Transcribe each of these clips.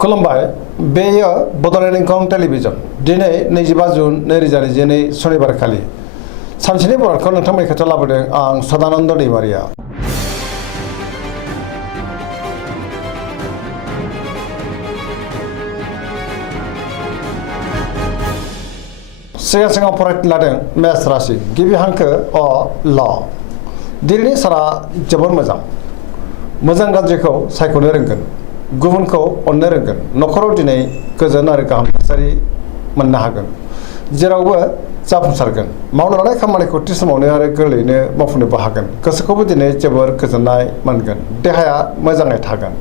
खुलुमबाय बेयो बड'लेण्ड इंखं टेलिभिजन दिनै 25 जुन 2022 शनिबार खालि सानसेनि बरादखौ नोंथांमोननि खाथियाव लाबोदों आं सदानन्द दैमारिया। सिगां फरायनो लादों मेष राशि गिबि हांखो अ ल। दिनैनि साना जोबोर मोजां गाज्रिखौ सायख'नो रोंगोन, गुबुनखौ अननो रोंगोन, न'खराव दिनै गोजोन आरो गाहाम थासारि मोननो हागोन, जेरावबो जाफुंसारगोन, मावनो लानाय खामानिखौ थि समावनो आरो गोरलैयैनो मावफुंनोबो हागोन, गोसोखौबो दिनै जोबोर गोजोननाय मोनगोन, देहाया मोजाङै थागोन,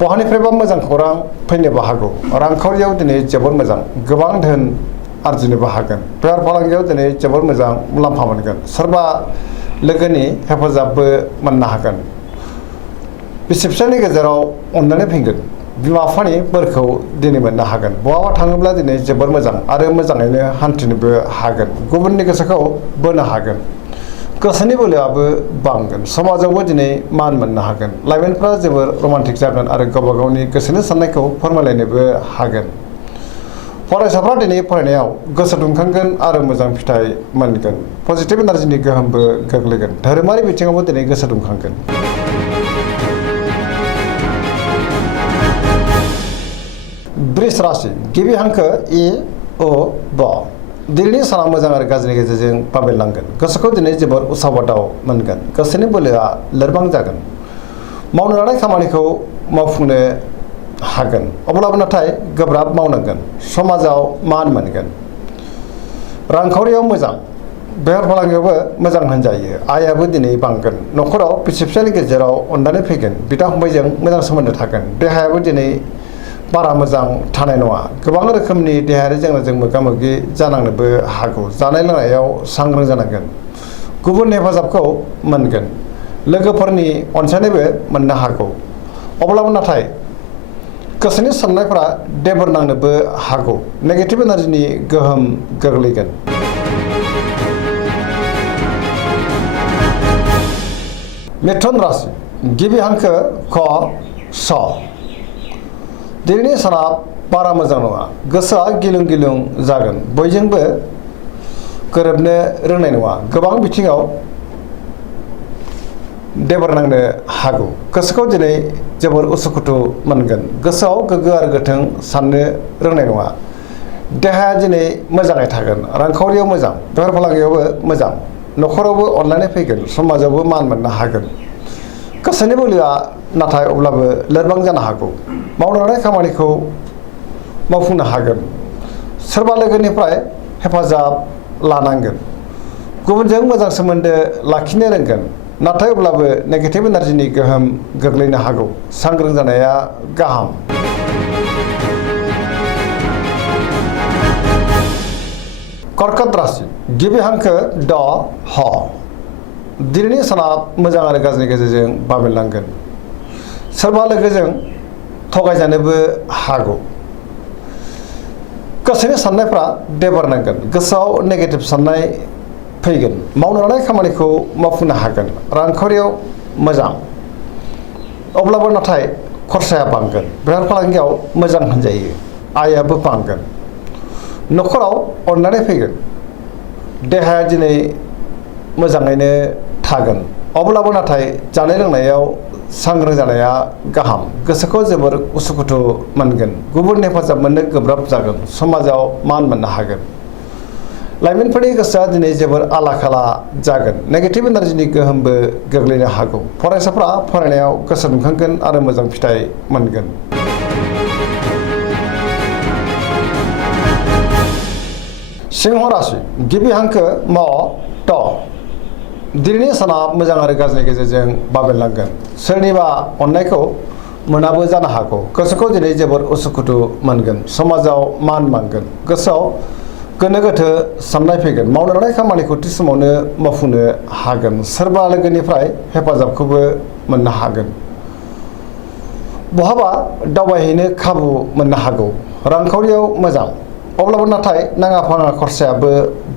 बहानिफ्रायबा मोजां खौरां फैनोबो हागौ, रांखावरियाव दिनै जोबोर मोजां, गोबां धोन आरजिनोबो हागोन, बेफार फालांगियाव दिनै जोबोर मोजां मुलाम्फा मोनगोन, सोरबा लोगोनि हेफाजाबबो मोननो हागोन, बिसि फिसायनि गेजेराव अननानै फैगोन, बिमा बिफानि बोरखौ दिनै मोननो हागोन, बहाबा थाङोब्ला दिनै जोबोर मोजां आरो मोजाङैनो हान्थिनोबो हागोन, गुबुननि गोसोखौ बोनो हागोन, गोसोनि बोलोआबो बांगोन, समाजावबो दिनै मान मोननो हागोन, लाइमोनफ्रा जोबोर रमान्टिक जागोन आरो गावबा गावनि गोसोनि साननायखौ फोरमायलायनोबो हागोन। फरायसाफ्रा दिनै फरायनायाव गोसो दुंखांगोन आरो मोजां फिथाइ मोनगोन, पजिटिभ एनार्जिनि गोहोमबो गोग्लैगोन, धोरोमारि बिथिङावबो दिनै गोसो दुंखांगोन। वृष राशि गिबि हांखो इ अ ब। दिनैनि साना मोजां आरो गाज्रिनि गेजेरजों बाबेनलांगोन, गोसोखौ दिनै जोबोर उसाव बादाव मोनगोन, गोसोनि बोलोआ लोरबां जागोन, मावनो लानाय खामानिखौ मावफुंनो हागोन, अब्लाबो नाथाय गोब्राब मावनांगोन, समाजाव मान मोनगोन, रांखावरियाव मोजां, बेफार फालांगियावबो मोजां होनजायो, आयाबो दिनै बांगोन, न'खराव बिसि फिसायनि गेजेराव अननानै फैगोन, बिदा फंबायजों मोजां सोमोन्दो थागोन, देहायाबो दिनै बारा मोजां थानाय नङा, गोबां रोखोमनि देहायारि जेंनाजों मोगा मोगि जानांनोबो हागौ, जानाय लोंनायाव सांग्रां जानांगोन, गुबुन हेफाजाबखौ मोनगोन, लोगोफोरनि अनसायनायबो मोननो हागौ, अब्लाबो नाथाय गोसोनि साननायफोरा देबोर नांनोबो हागौ, नेगेटिभ एनार्जिनि गोहोम गोग्लैगोन। मिथुन राशि गिबि हांखो ख स। दिनैनि साना बारा मोजां नङा, गोसोआ गिलुं गिलुं जागोन, बयजोंबो गोरोबनो रोंनाय नङा, गोबां बिथिङाव देबोर नांनो हागौ, गोसोखौ दिनै जोबोर उसुखुथु मोनगोन, गोसोआव गोग्गो आरो गोथों साननो रोंनाय नङा, देहाया दिनै मोजाङै थागोन, रांखावरियाव मोजां, बेफार फालांगियावबो मोजां, न'खरावबो अनलायनाय फैगोन, समाजावबो मान मोननो हागोन, गोसोनि बोलोआ नाथाय अब्लाबो लोरबां जानो हागौ, मावनो लानाय खामानिखौ मावफुंनो हागोन, सोरबा लोगोनिफ्राय हेफाजाब लानांगोन, गुबुनजों मोजां सोमोन्दो लाखिनो रोंगोन, नाथाय अब्लाबो नेगेटिभ एनार्जिनि गोहोम गोग्लैनो हागौ, सांग्रां जानाया गाहाम। कर्कट राशि गिबि हांखो ड ह। दिनैनि साना मोजां आरो गाज्रिनि गेजेरजों बाबेनलांगोन, सोरबा लोगोजों थगायजानोबो हागौ, गोसोनि साननायफ्रा देबोर नांगोन, गोसोआव नेगेटिभ साननाय फैगोन, मावनो लानाय खामानिखौ मावफुंनो हागोन, रांखावरियाव मोजां, अब्लाबो नाथाय खरसाया बांगोन, बेफार फालांगियाव मोजां होनजायो, आयाबो बांगोन, न'खराव अननानै फैगोन, देहाया दिनै मोजाङैनो थागोन, अब्लाबो नाथाय जानाय लोंनायाव सांग्रां जानाया गाहाम, गोसोखौ जोबोर उसुखुथु मोनगोन, गुबुन हेफाजाब मोननो गोब्राब जागोन, समाजाव मान मोननो हागोन, लाइमोनफोरनि गोसोआ दिनै जोबोर आला खाला जागोन, नेगेटिभ एनार्जिनि गोहोमबो गोग्लैनो हागौ, फरायसाफ्रा फरायनायाव गोसो दुंखांगोन आरो मोजां फिथाइ मोनगोन। सिंह राशि गिबि हांखो म ट। दिनैनि साना मोजां आरो गाज्रिनि गेजेरजों बाबेनलांगोन, सोरनिबा अननायखौ मोनाबो जानो हागौ, गोसोखौ दिनै जोबोर उसुखुथु मोनगोन, समाजाव मान मोनगोन, गोसोआव गोनो गोथो साननाय फैगोन, मावनो लानाय खामानिखौ थि समावनो मावफुंनो हागोन, सोरबा लोगोनिफ्राय हेफाजाबखौबो मोननो हागोन, बहाबा दावबायहैनो खाबु मोननो हागौ, रांखावरियाव मोजां, अब्लाबो नाथाय नाङा फाङा खरसायाबो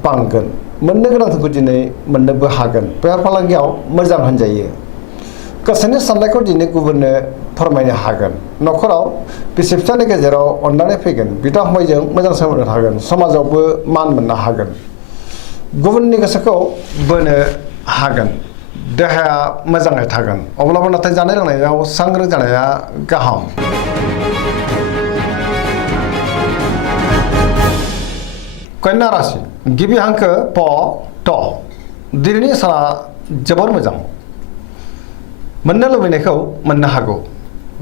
बांगोन, मोननो गोनांखौ दिनै मोननोबो हागोन, बेफार फालांगियाव मोजां होनजायो, गोसोनि साननायखौ दिनै गुबुननो फोरमायनो हागोन न'खराव बिसि फिसायनि गेजेराव अनलायनाय फैगोन बिदा फंबायजों मोजां सोमोन्दो थागोन समाजावबो मान मोननो हागोन गुबुननि गोसोखौ बोनो हागोन देहाया मोजाङै थागोन अब्लाबो नाथाय जानाय लोंनायाव सांग्रां जानाया गाहाम कन्या राशि गिबि हांखो प ट दिनैनि साना जोबोर मोजां मोननो लुबैनायखौ मोननो हागौ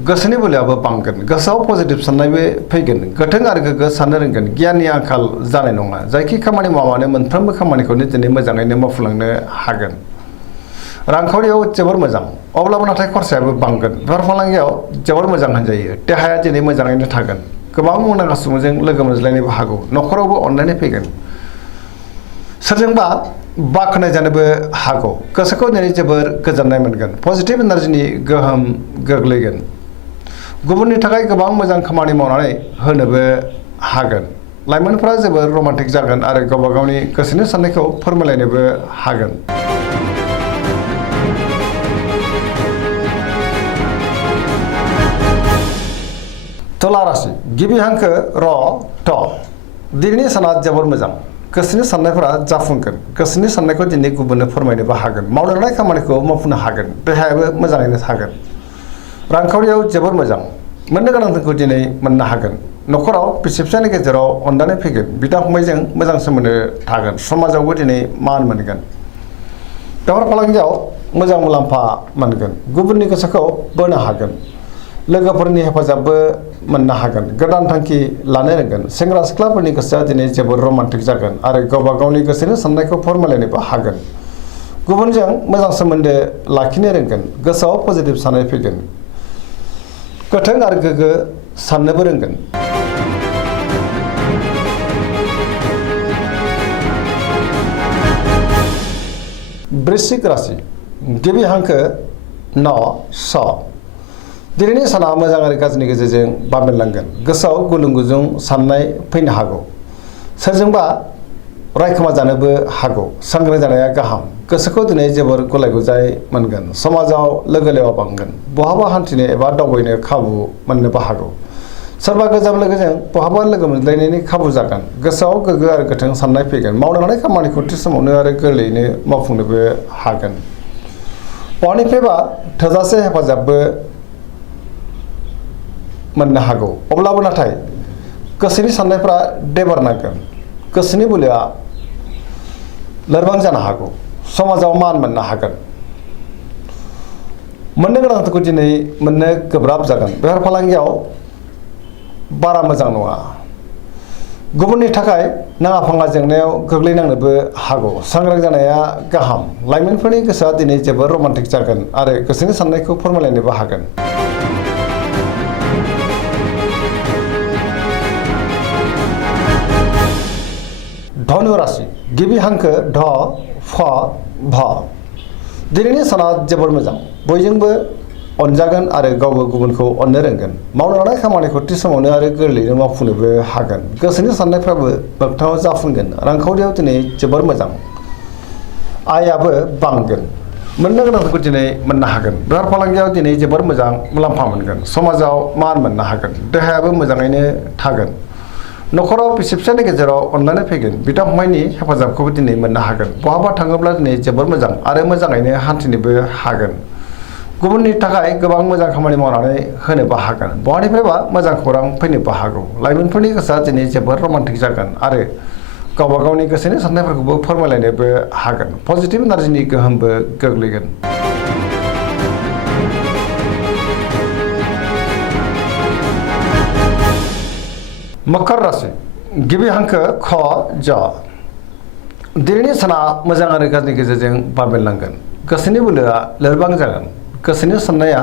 गोसोनि बोलोआबो बांगोन गोसोआव पजिटिभ साननायबो फैगोन गोथों आरो गोग्गो साननो रोंगोन गियाननि आंखाल जानाय नङा जायखि खामानि मावानो मोनफ्रोमबो खामानिखौनो दिनै मोजाङैनो मावफुंलांनो हागोन रांखावरियाव जोबोर मोजां अब्लाबो नाथाय खरसायाबो बांगोन बेफार फालांगियाव जोबोर मोजां होनजायो देहाया दिनै मोजाङैनो थागोन गोबां मुंदांखा सुबुंजों लोगो मोनज्लायनोबो हागौ न'खरावबो अनलायनाय फैगोन सोरजोंबा बाख्नाय जानोबो हागौ गोसोखौ दिनै जोबोर गोजोननाय मोनगोन पजिटिभ एनार्जिनि गोहोम गोग्लैगोन गुबुननि थाखाय गोबां मोजां खामानि मावनानै होनोबो हागोन लाइमोनफोरा जोबोर रमान्टिक जागोन आरो गावबा गावनि गोसोनि साननायखौ फोरमायलायनोबो हागोन तुला राशि गिबि हांखो र ट दिनैनि साना जोबोर मोजां गोसोनि साननायफोरा जाफुंगोन गोसोनि साननायखौ दिनै गुबुननो फोरमायनोबो हागोन मावनो लानाय खामानिखौ मावफुंनो हागोन देहायाबो मोजाङैनो थागोन रांखावरियाव जोबोर मोजां मोननो गोनांखौ दिनै मोननो हागोन न'खराव बिसि फिसायनि गेजेराव अनलायनाय फैगोन बिदा फंबायजों मोजां सोमोन्दो थागोन समाजावबो दिनै मान मोनगोन बेफार फालांगियाव मोजां मुलाम्फा मोनगोन गुबुननि गोसोखौ बोनो हागोन लोगोफोरनि हेफाजाबबो मोननो हागोन गोदान थांखि लानो रोंगोन सेंग्रा सिख्लाफोरनि गोसोआ दिनै जोबोर रमान्टिक जागोन आरो गावबा गावनि गोसोनि साननायखौ फोरमायलायनोबो हागोन गुबुनजों मोजां सोमोन्दो लाखिनो रोंगोन गोसोआव पजिटिभ साननाय फैगोन गोथों आरो गोग्गो साननोबो रोंगोन वृश्चिक राशि गिबि हांखो न स दिनैनि साना मोजां आरो गाज्रिनि गेजेरजों बाबेनलांगोन गोसोआव गुलुं गुजुं साननाय फैनो हागौ सोरजोंबा रायखोमा जानोबो हागौ सांग्रां जानाया गाहाम गोसोखौ दिनै जोबोर गुलाय गुजाय मोनगोन समाजाव लोगो लेवा बांगोन बहाबा हान्थिनो एबा दावबायनो खाबु मोननोबो हागौ सोरबा गोजाम लोगोजों बहाबा लोगो मोनज्लायनायनि खाबु जागोन गोसोआव गोग्गो आरो गोथों साननाय फैगोन मावनो लानाय खामानिखौ थि समावनो आरो गोरलैयैनो मावफुंनोबो हागोन बहानिफ्रायबा थोजासे हेफाजाबबो मोननो हागौ अब्लाबो नाथाय गोसोनि साननायफ्रा देबारनांगोन गोसोनि बोलोआ लोरबां जानो हागौ समाजाव मान मोननो हागोन मोननो गोनांखौ दिनै मोननो गोब्राब जागोन बेफार फालांगियाव बारा मोजां नङा गुबुननि थाखाय नाङा फाङा जेंनायाव गोग्लैनांनोबो हागौ सांग्रां जानाया गाहाम लाइमोनफोरनि गोसोआ दिनै जोबोर रमान्टिक जागोन आरो गोसोनि साननायखौ फोरमायलायनोबो हागोन धनु राशि गिबि हांखो ध फ भ दिनैनि साना जोबोर मोजां बयजोंबो अनजागोन आरो गावबो गुबुनखौ अननो रोंगोन मावनो लानाय खामानिखौ थि समावनो आरो गोरलैयैनो मावफुंनोबो हागोन गोसोनि साननायफ्राबो मोगथाङाव जाफुंगोन रांखावरियाव दिनै जोबोर मोजां आयाबो बांगोन मोननो गोनांखौ दिनै मोननो हागोन बेफार फालांगियाव दिनै जोबोर मोजां मुलाम्फा मोनगोन समाजाव मान मोननो हागोन देहायाबो मोजाङैनो थागोन न'खराव बिसि फिसायनि गेजेराव अनलायनाय फैगोन बिदा फंबायनि हेफाजाबखौबो दिनै मोननो हागोन बहाबा थाङोब्ला दिनै जोबोर मोजां आरो मोजाङैनो हान्थिनोबो हागोन गुबुननि थाखाय गोबां मोजां खामानि मावनानै होनोबो हागोन बहानिफ्रायबा मोजां खौरां फैनोबो हागौ लाइमोनफोरनि गोसोआ दिनै जोबोर रमान्टिक जागोन आरो गावबा गावनि गोसोनि साननायफोरखौबो फोरमायलायनोबो हागोन पजिटिभ एनार्जिनि गोहोमबो गोग्लैगोन मकर राशि गिबि हांखो ख ज दिनैनि साना मोजां आरो गाज्रिनि गेजेरजों बाबेनलांगोन गोसोनि बोलोआ लोरबां जागोन गोसोनि साननाया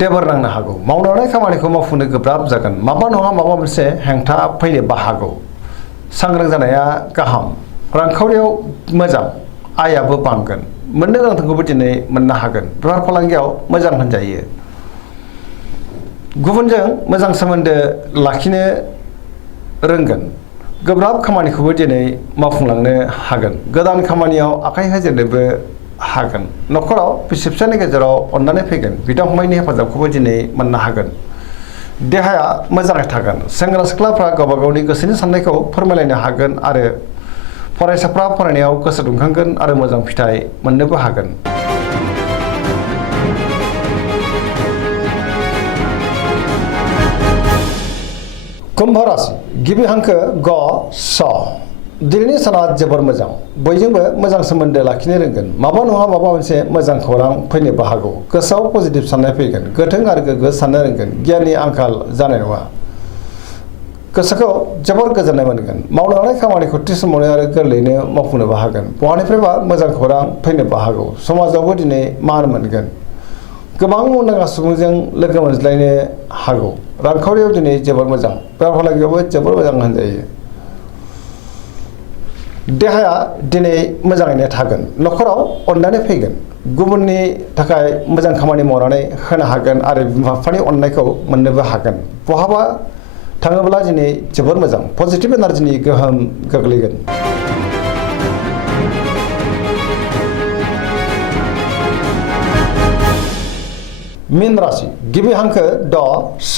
देबार नांनो हागौ मावनो लानाय खामानिखौ मावफुंनो गोब्राब जागोन माबा नङा माबा मोनसे हेंथा फैनोबो हागौ सांग्रां जानाया गाहाम रांखावरियाव मोजां आयाबो बांगोन मोननो गोनांखौबो दिनै मोननो हागोन बेफार फालांगियाव मोजां होनजायो गुबुनजों मोजां सोमोन्दो लाखिनो रोंगोन गोब्राब खामानिखौबो दिनै मावफुंलांनो हागोन गोदान खामानियाव आखाइ होजेननोबो हागोन न'खराव बिसि फिसायनि गेजेराव अननानै फैगोन बिदा फंबायनि हेफाजाबखौबो दिनै मोननो हागोन देहाया मोजाङै थागोन सेंग्रा सिख्लाफ्रा गावबा गावनि गोसोनि साननायखौ फोरमायलायनो हागोन आरो फरायसाफ्रा फरायनायाव गोसो दुंखांगोन आरो मोजां फिथाइ मोननोबो हागोन। कुम्भ राशि गिबि हांखो ग स दिनैनि साना जोबोर मोजां बयजोंबो मोजां सोमोन्दो लाखिनो रोंगोन माबा नङा माबा मोनसे मोजां खौरां फैनोबो हागौ गोसोआव पजिटिभ साननाय फैगोन गोथों आरो गोग्गो साननो रोंगोन गियाननि आंखाल जानाय नङा गोसोखौ जोबोर गोजोननाय मोनगोन मावनो लानाय खामानिखौ थि समावनो आरो गोरलैयैनो मावफुंनोबो हागोन बहानिफ्रायबा मोजां खौरां फैनोबो हागौ समाजावबो दिनै मान मोनगोन गोबां मुंदांखा सुबुंजों लोगो मोनज्लायनो हागौ रांखावरियाव दिनै जोबोर मोजां बेफार फालांगियावबो जोबोर मोजां होनजायो देहाया दिनै मोजाङैनो थागोन न'खराव अननानै फैगोन गुबुननि थाखाय मोजां खामानि मावनानै होनो हागोन आरो बिमा बिफानि अननायखौ मोननोबो हागोन बहाबा थाङोब्ला दिनै जोबोर मोजां पजिटिभ एनार्जिनि गोहोम गोग्लैगोन। मीन राशि गिबि हांखो ड स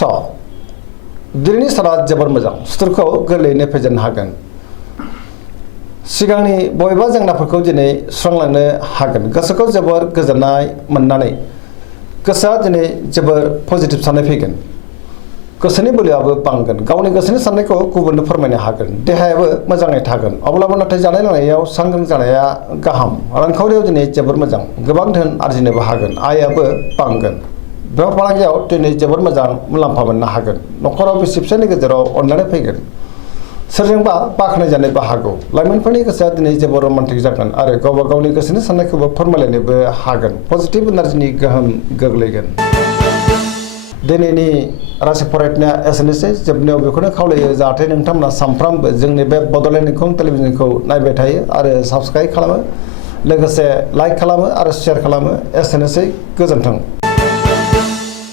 दिनैनि साना जोबोर मोजां सुथुरखौ गोरलैयैनो फेजेननो हागोन सिगांनि बबेबा जेंनाफोरखौ दिनै सुस्रांलांनो हागोन गोसोखौ जोबोर गोजोननाय मोननानै गोसोआ दिनै जोबोर पजिटिभ साननाय फैगोन गोसोनि बोलोआबो बांगोन गावनि गोसोनि साननायखौ गुबुननो फोरमायनो हागोन देहायाबो मोजाङै थागोन अब्लाबो नाथाय जानाय लोंनायाव सांग्रां जानाया गाहाम रांखावरियाव दिनै जोबोर मोजां गोबां धोन आरजिनोबो हागोन आयाबो बांगोन बेफार फालांगियाव दिनै जोबोर मोजां मुलाम्फा मोननो हागोन न'खराव बिसि फिसायनि गेजेराव अननानै फैगोन सोरजोंबा बाख्नाय जानोबो हागौ लाइमोनफोरनि गोसोआ दिनै जोबोर रमान्टिक जागोन आरो गावबा गावनि गोसोनि साननायखौबो फोरमायलायनोबो हागोन पजिटिभ एनार्जिनि गोहोम गोग्लैगोन। दिनैनि राशि फरायनाया एसेनोसै जोबनायाव बेखौनो खावलायो जाहाथे नोंथांमोना सानफ्रामबो जोंनि बे बड'लेण्ड इंखं टेलिभिजनखौ नायबाय थायो आरो साबस्क्राइब खालामो लोगोसे लाइक खालामो आरो शेयार खालामो एसेनोसै गोजोन्थों।